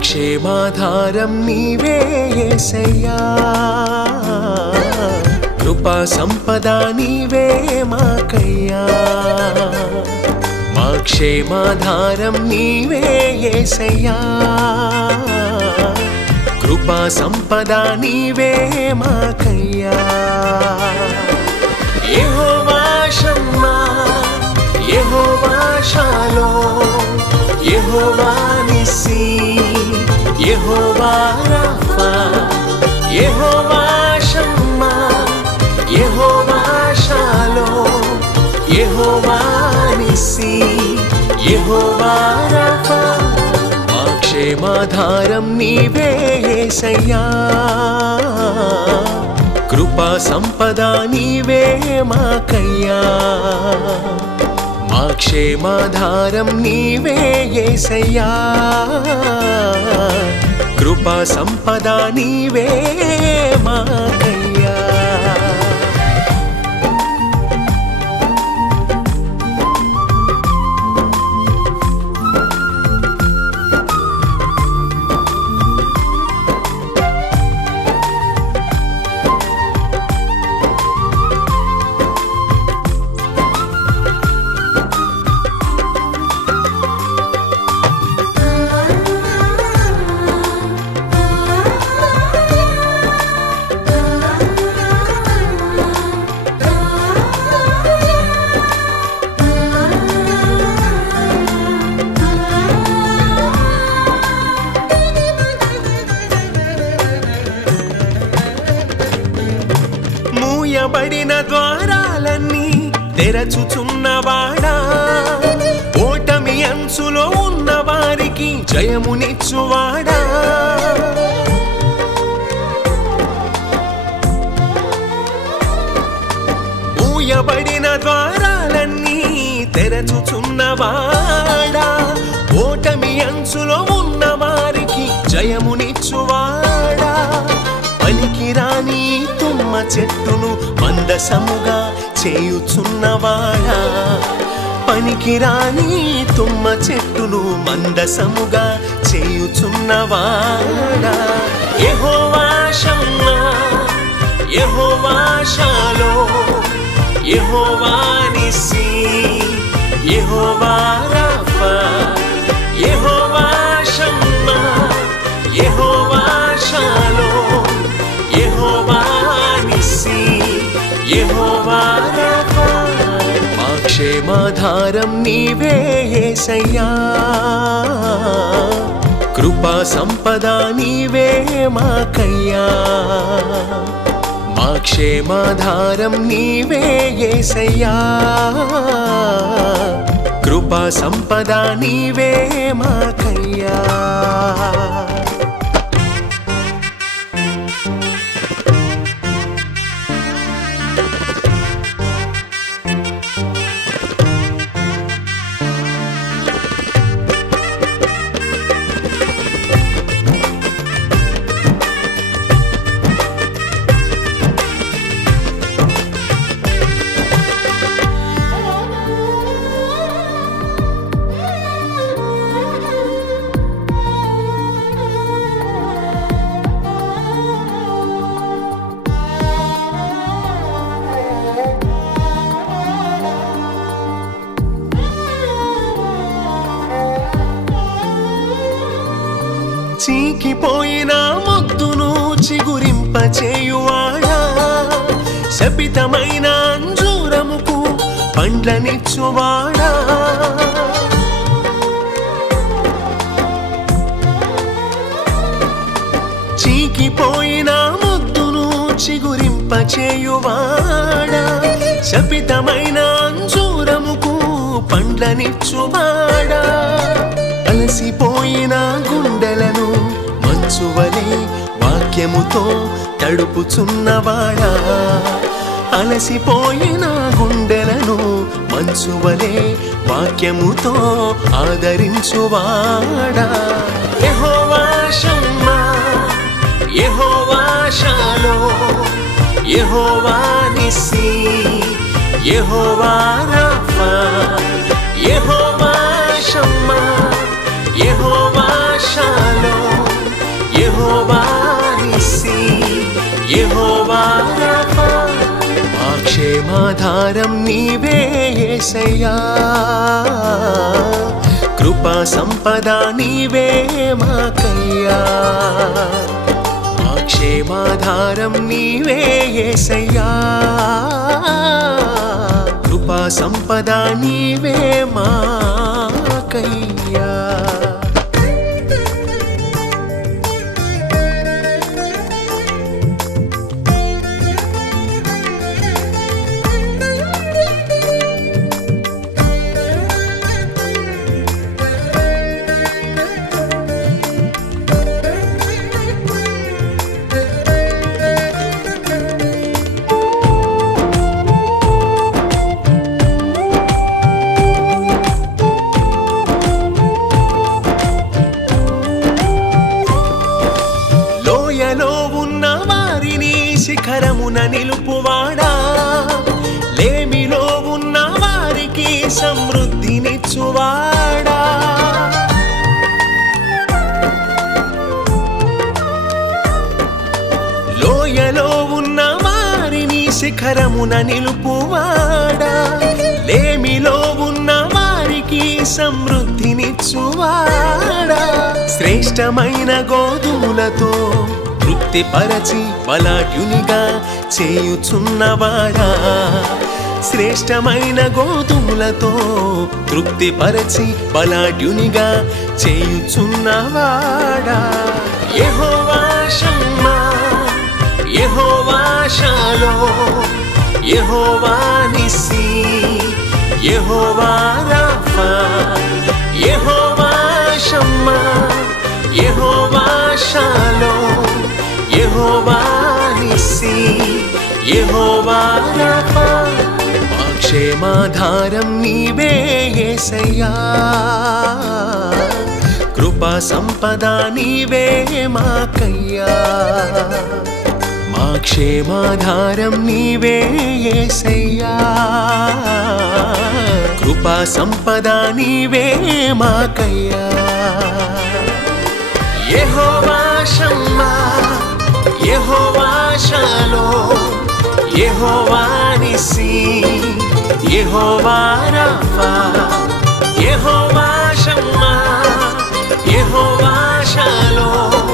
క్షేమాధారం నీవే యేసయ్యా కృపా సంపద నీవే మాకయ్యా మా క్షేమాధారం నీవే యేసయ్యా కృపా సంపద నీవే మాకయ్యా యెహోవా షమ్మా యెహోవా షాలోమ్ యెహోవా నిస్సి యెహోవా రఫా యెహోవా షమ్మా యెహోవా షాలోమ్ యెహోవా నిస్సి యెహోవా రఫా మా క్షేమాధారం నీవే యేసయ్యా కృపా సంపద నీవే మాకయ్యా మా క్షేమాధారం నీవే యేసయ్యా కృపా సంపద నీవే మాకయ్యా మూయబడిన ద్వారాలన్నీ తెరచుచున్నవాడా ఓటమి అంచులో ఉన్న వారికి జయమునిచ్చువాడా మూయబడిన ద్వారాలన్నీ తెరచుచున్నవాడా ఓటమి అంచులో ఉన్న వారికి జయమునిచ్చువాడా పనికిరాని తుమ్మ చెట్టును మందసముగా చేయుచున్నవాడా పనికిరాని తుమ్మ చెట్టును మందసముగా చేయుచున్నవాడా యెహోవా షమ్మా యెహోవా షాలోమ్ యెహోవా నిస్సి యెహోవా రఫా యెహోవా షమ్మా యెహోవా షాలోమ్ యెహోవా నిస్సి యెహోవా రఫా మా క్షేమాధారం నీవే యేసయ్యా కృపా సంపద నీవే మాకయ్యా మా క్షేమాధారం నీవే యేసయ్యా కృపా సంపద నీవే మాకయ్యా చీకిపోయిన మొద్దును చిగురింపచేయువాడా శపితమైన అంజూరముకు పండ్లనిచ్చువాడా చీకిపోయిన మొద్దును చిగురింపచేయువాడా శపితమైన అంజూరముకు పండ్లనిచ్చువాడా అలసిపోయిన గుండెలను మంచువలే వాక్యముతో తడుపుచున్నవాడా అలసిపోయిన గుండెలను మంచువలే వాక్యముతో ఆదరించువాడా యెహోవా షమ్మా యెహోవా షాలోమ్ యెహోవా నిస్సి యెహోవా రఫా యెహోవా షమ్మా యెహోవా షాలోమ్ క్షేమాధారం నీవే యేసయ్యా కృపా సంపద నీవే మాకయ్యా మా క్షేమాధారం నీవే యేసయ్యా కృపా సంపద నీవే మాకయ్యా శిఖరమున నిలుపువాడా లేమిలో ఉన్న వారికి సమృద్ధినిచ్చువాడా లోయలో ఉన్న వారిని శిఖరమున నిలుపువాడా లేమిలో ఉన్న వారికి సమృద్ధినిచ్చువాడా శ్రేష్టమైన గోధుమలతో తృప్తిపరచి బలాఢ్యునిగా చేయుచున్నవాడా శ్రేష్టమైన గోధుమలతో తృప్తిపరచి బలాఢ్యునిగా చేయుచున్నవాడా యెహోవా షమ్మా యెహోవా షాలోమ్ యెహోవా నిస్సీ యెహోవా రాఫా యెహోవా షమ్మా యెహోవా షాలోమ్ యెహోవా నిస్సీ యెహోవా రాఫా మా క్షేమాధారం నీవే యేసయ్యా కృపా సంపద నీవే మాకయ్యా మా క్షేమాధారం నీవే యేసయ్యా కృపా సంపద నీవే మాకయ్యా యెహోవా షమ్మా యెహోవా షాలోమ్ యెహోవా నిస్సీ యెహోవా రాఫా యెహోవా షమ్మా యెహోవా షాలోమ్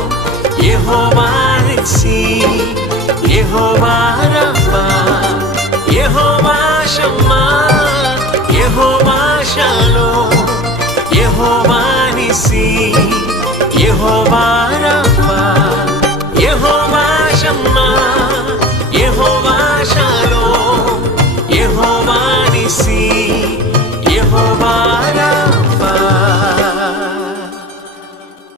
యెహోవా నిస్సీ యెహోవా రాఫా యెహోవా షమ్మా యెహోవా షాలోమ్ యెహోవా నిస్సీ యెహోవా